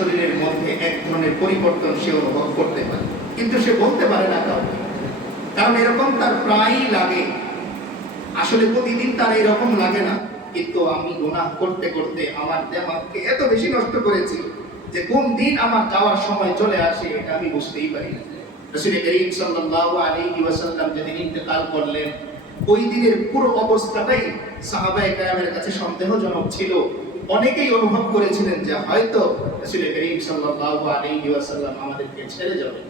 শরীরের মধ্যে এক ধরনের পরিবর্তন সে অনুভব করতে পারে, কিন্তু সে বলতে পারে না কাউকে, কারণ এরকম তার প্রায়ই লাগে। আসলে প্রতিদিন তার এরকম লাগে না, কিন্তু আমি গুনাহ করতে করতে আমার দেমাগকে এত বেশি নষ্ট করেছি যে কোন দিন আমার যাওয়ার সময় চলে আসে এটা আমি বুঝতেই পারি না। রাসূল করিম সাল্লাল্লাহু আলাইহি ওয়াসাল্লাম যেদিন ইন্তেকাল করলেন, ওই দিনের পুরো অবস্থাটাই সাহাবায়ে কেরামের কাছে সন্দেহজনক ছিল। অনেকেই অনুভব করেছিলেন যে হয়তো রাসূল করিম সাল্লাল্লাহু আলাইহি ওয়াসাল্লাম আমাদেরকে ছেড়ে যাবেন।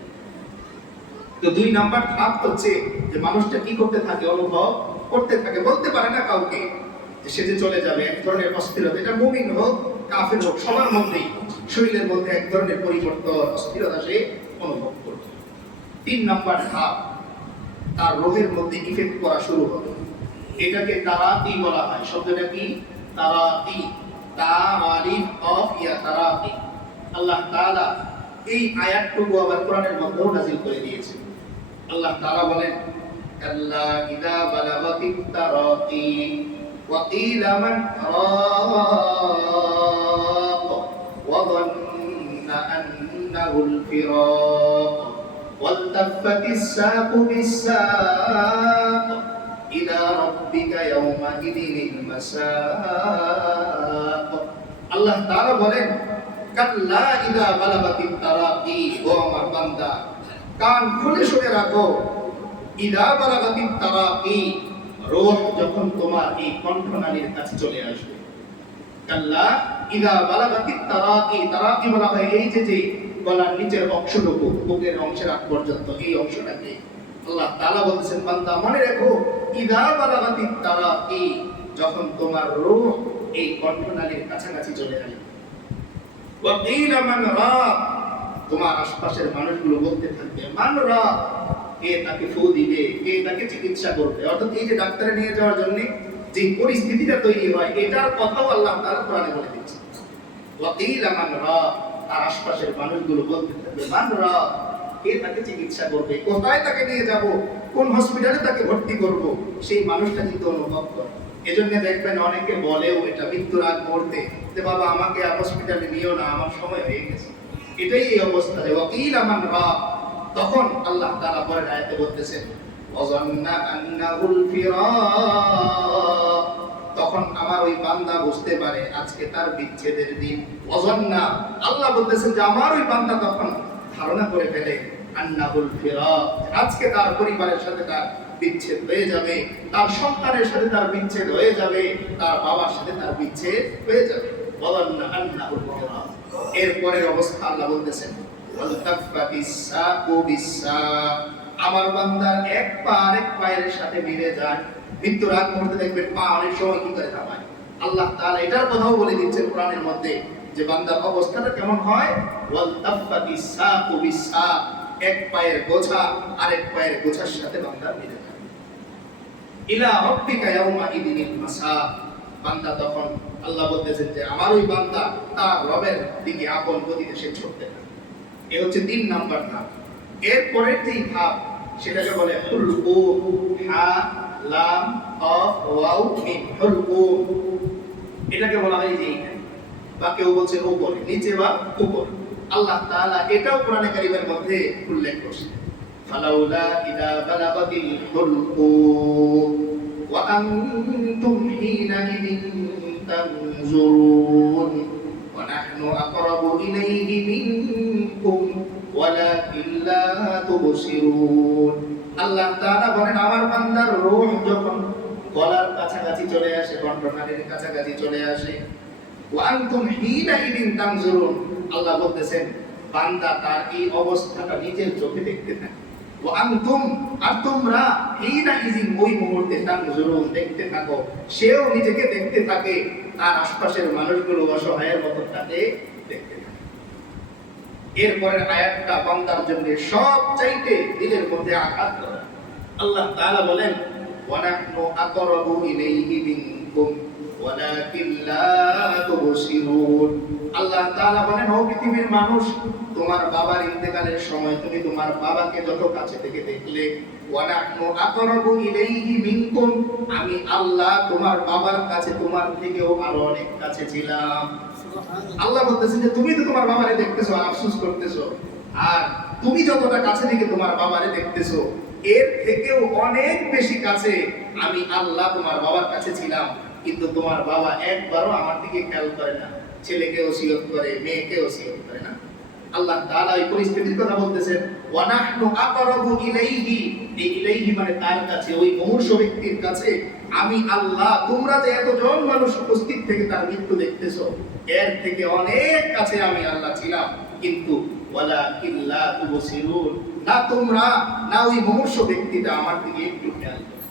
তো দুই নাম্বার ধাপ হচ্ছে যে মানুষটা কি করতে থাকে, অনুভব করতে থাকে, বলতে পারে না কাউকে যে সে যে চলে যাবে। এক ধরনের অস্থিরতা, এটা মুমিন হোক কাফের হোক সবার মধ্যেই শরীরের মধ্যে এক ধরনের পরিবর্তন, অস্থিরতা সে অনুভব করবে। তিন নাম্বার ধাপ, তার রোগের মধ্যে ইফেক্ট করা শুরু হবে। এটাকে তারাকি বলা হয়। শব্দটা কি? তারাকি, তারিফ অফ ইয়া তারাকি। আল্লাহ তাআলা এই আয়াতটুকু আবার কোরআনের মধ্যেও নাযিল করে দিয়েছেন। আল্লাহ তাআলা বলেন, কাল্লা ইযা বালাগাতিত তারাকি ওয়া কিলা মান রাক ওয়া যান্না আন্নাহুল ফিরাক ওয়ালতাফাতিস সাকু বিস-সাক ইলা রাব্বিকা ইয়াওমাইযিনিল মাসাক। আল্লাহ তাআলা বলেন, কাল্লা ইযা বালাগাতিত তারাকি, ও আমার বান্দা কান খুলে শুনে রাখো, ইযা বালাগাতিত তারাকি, রূহ যখন তোমার এই কণ্ঠনালীর কাছে চলে আসবে। কাল্লা ইযা বালাগাতিত তারাকি, তারাকি বলা হয় এই যে গলার নিচের অংশটুকু, বুকের অংশের আগ পর্যন্ত এই অংশটাকে। আল্লাহ তাআলা বলছেন, বান্দা মনে রেখো, ইযা বালাগাতিত তারাকি, যখন তোমার রূহ এই কণ্ঠনালীর কাছাকাছি চলে আসবে। ওয়া কিলা মান রাক, তোমার আশপাশের মানুষগুলো বলতে থাকবে, মান রাক, কে তাকে ফু দিবে, কে তাকে চিকিৎসা করবে। অর্থাৎ এই যে ডাক্তারে নিয়ে যাওয়ার জন্য যে পরিস্থিতিটা তৈরি হয়, এটার কথাও আল্লাহ তাআলা কোরআনে বলে দিচ্ছেন। ওয়া কিলা মান রাক, তার আশপাশের মানুষগুলো বলতে থাকবে, মান রাক, কে তাকে চিকিৎসা করবে, কোথায় তাকে নিয়ে যাব, কোন হসপিটালে তাকে ভর্তি করব, সেই মানুষটা কিন্তু অনুভব করে। এজন্য দেখবেন অনেকে বলেও এটা মৃত্যুর আগ মুহূর্তে যে বাবা আমাকে হসপিটালে নিও না, আমার সময় হয়ে গেছে। এটাই এই অবস্থা যে ওয়াকিল আমান রাক। তখন আল্লাহ তাআলা পরের আয়াতে বলতেছেন, ওয়াজান্না আন্নাহুল ফিরাক, তখন আমার ওই বান্দা বুঝতে পারে আজকে তার বিচ্ছেদের দিন। ওয়াজান্না, আল্লাহ বলতেছেন যে আমার ওই বান্দা তখন ধারণা করে ফেলে, আন্নাহুল ফিরাক, আজকে তার পরিবারের সাথে তার বিচ্ছেদ হয়ে যাবে, তার সন্তানের সাথে তার বিচ্ছেদ হয়ে যাবে, তার বাবার সাথে তার বিচ্ছেদ হয়ে যাবে। ওয়াজান্না আন্নাহুল ফিরাক। এরপরের অবস্থা আল্লাহ বলতেছেন, ওয়ালতাফাতিস সাকু বিস-সাক, আমার বান্দার এক পা আরেক পায়ের সাথে মিলে যায়। মৃত্যুর আগ মুহূর্তে দেখবেন পা অনেক সময় কি করে থামায়। আল্লাহ তাআলা এটার কথাও বলে দিচ্ছেন কোরআনের মধ্যে যে বান্দার অবস্থাটা কেমন হয়। ওয়ালতাফাতিস সাকু বিস-সাক, এক পায়ের গোছা আরেক পায়ের গোছার সাথে বান্দার মিলে যায়। ইলা রাব্বিকা ইয়াওমাইযিনিল মাসাক, বান্দা তখন আল্লাহ বলতেছেন যে আমার ওই বান্দা তার রবের দিকে আপন গতিতে সে ছুটতে থাকে। এ হচ্ছে তিন নাম্বার ধাপ। এরপরের যে ধাপ সেটাকে বলে হুলকুম, হা লাম কফ ওয়াও মিম, হুলকুম। এটাকে বলা হয় যে বা কেউ বলছে উপরে, নিচে বা উপরে। আল্লাহ তাআলা এটাও কোরআনে কারীমের মধ্যে উল্লেখ করেছেন, ফালাউলা ইযা বালাগাতিল হুলকুম ওয়া আনতুম হিনাইযিন তানজুরুন ওয়া নাহনু আকরাবু ইলাইহি মিনকুম ওয়ালাকিন লা তুবসিরুন। আল্লাহ তাআলা বলেন আমার বান্দার রূহ যখন গলার কাছাকাছি চলে আসে, কণ্ঠনালীর কাছাকাছি চলে আসে, ওয়া আনতুম হিনাইযিন তানজুরুন, আল্লাহ বলতেছেন বান্দা তার এই অবস্থাটা নিজের চোখে দেখতে থাকে। ওয়া আনতুম, আর তোমরা হিনাইযিন, ওই মুহূর্তে তানজুরুন, দেখতে থাকো। সেও নিজেকে দেখতে থাকে, তার আশপাশের মানুষগুলো অসহায়ের মতো তাকে দেখতে থাকে। এরপরের আয়াতটা বান্দার জন্য সবচাইতে দিলের মধ্যে আঘাত করা। আল্লাহ তাআলা বলেন, ওয়া নাহনু আকরাবু ইলাইহি মিনকুম ওয়ালাকিন লা তুবসিরুন। আল্লাহ তাআলা বলেন, ও পৃথিবীর মানুষ, তোমার বাবার ইন্তেকালের সময় তুমি তোমার বাবাকে যত কাছে থেকে দেখলে, ওয়া নাহনু আকরাবু ইলাইহি মিনকুম, আমি আল্লাহ তোমার বাবার কাছে তোমার থেকেও আরো অনেক কাছে ছিলাম। আল্লাহ বলতেছেন যে তুমি তো তোমার বাবারে দেখতেছো আর আফসোস করতেছো, আর তুমি যতটা কাছে থেকে তোমার বাবারে দেখতেছো এর থেকেও অনেক বেশি কাছে আমি আল্লাহ তোমার বাবার কাছে ছিলাম, কিন্তু তোমার বাবা একবারও আমার দিকে খেয়াল করে না। ছেলেকে ওসিয়ত করে, মেয়েকে ওসিয়ত করে না। আল্লাহ তাআলা এই পরিস্থিতির কথা বলতেছেন, ওয়া নাহনু আকরাবু ইলাইহি, এই ইলাইহি মানে তার কাছে, ওই মুমূর্ষ ব্যক্তির কাছে আমি আল্লাহ, তোমরা যে এতজন মানুষ উপস্থিত থেকে তার মৃত্যু দেখতেছো এর থেকে অনেক কাছে আমি আল্লাহ ছিলাম, কিন্তু ওয়ালাকিন লা তুবসিরুন, না তোমরা না ওই মুমূর্ষ ব্যক্তিটা আমার দিকে একটু খেয়াল করো।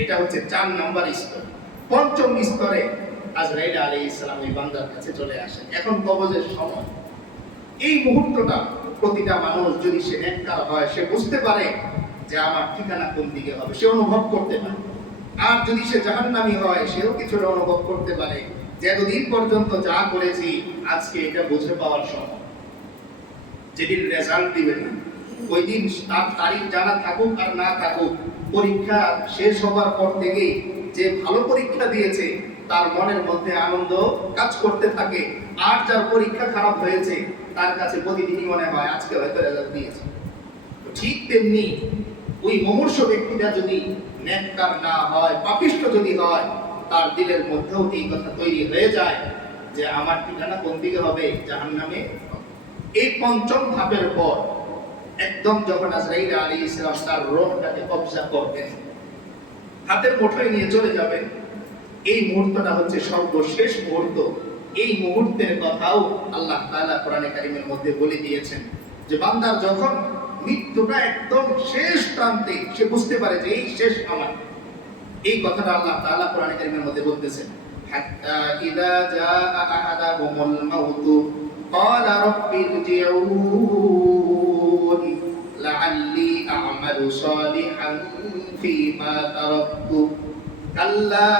এটা হচ্ছে 4 নম্বর স্তর। 5ম স্তরে আজরাইল আলাইহিস সালাম ওই বান্দার কাছে চলে আসেন। এখন কবজের সময়। এই মুহূর্তটা প্রতিটা মানুষ যদি সে নেককার হয়, সে বুঝতে পারে যে আমার ঠিকানা কোন দিকে হবে, সে অনুভব করতে পারে। আর যদি সে জাহান্নামী হয়, সেও কিছুটা অনুভব করতে পারে যে এতদিন পর্যন্ত যা করেছি আজকে এটা বুঝে পাওয়ার সময়। যেদিন রেজাল্ট দিবেন ওই দিন তার তারিখ জানা থাকুক আর না থাকুক, পরীক্ষা শেষ হবার পর থেকেই যে ভালো পরীক্ষা দিয়েছে তার মনের মধ্যে আনন্দ কাজ করতে থাকে, আর যার পরীক্ষা খারাপ হয়েছে তার কাছে প্রতিদিনই মনে হয় আজকে হয়তো রেজাল্ট দিয়েছে। ঠিক তেমনি ওই মুমূর্ষ ব্যক্তিটা যদি নেককার না হয়, পাপিষ্ঠ যদি হয়, তার দিলের মধ্যেও এই কথা তৈরি হয়ে যায় যে আমার ঠিকানা কোন দিকে হবে, জাহান্নামে। এই 5ম ধাপের পর একদম যখন আজরাইল আলাইহিস সালাম তার রূহটাকে কবজা করবেন, হাতের মুঠোয় নিয়ে চলে যাবেন, এই মুহূর্তটা হচ্ছে সর্বশেষ মুহূর্ত। এই মুহূর্তের কথাও আল্লাহ তাআলা কোরআনে কারীমের মধ্যে বলে দিয়েছেন যে বান্দার যখন মৃত্যুটা একদম শেষ প্রান্তে, সে বুঝতে পারে যে এই শেষ আমার, এই কথাটা আল্লাহ তাআলা কোরআনে কারীমের মধ্যে বলতেছেন, হাত্তা ইযা জাআ আহাদাহুমুল মাউতু ক্বালা রাব্বিরজিউন লাআল্লি আ'মালু সালিহান ফীমা তারাকতু কাল্লা